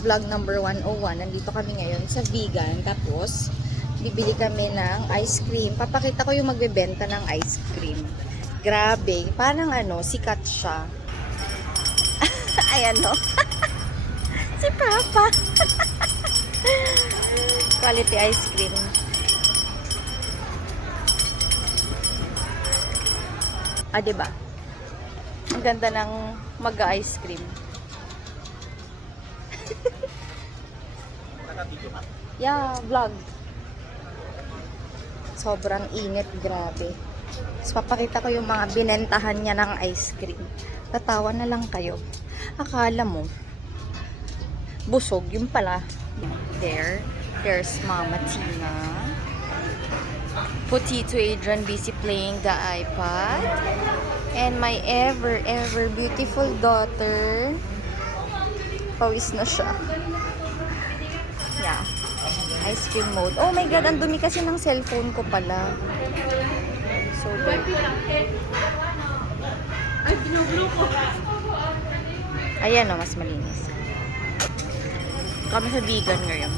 vlog number 101. Nandito kami ngayon sa vegan. Tapos, bibili kami ng ice cream. Papakita ko yung magbebenta ng ice cream. Grabe. Parang sikat siya. Ayan no. Si Papa. Quality ice cream. Diba? Ang ganda ng mag-ice cream. Yeah, vlog. Sobrang init, grabe. So, papakita ko yung mga binentahan niya ng ice cream. Tatawa na lang kayo. Akala mo, busog. Yung pala. There's Mama Tina. Potito Adrian busy playing the iPad. And my ever beautiful daughter. Pawis na siya. Yeah. Ice cream mode. Oh my God, ang dumi kasi ng cellphone ko pala. So, ayan o, mas malinis. Kami sa vegan ngayon.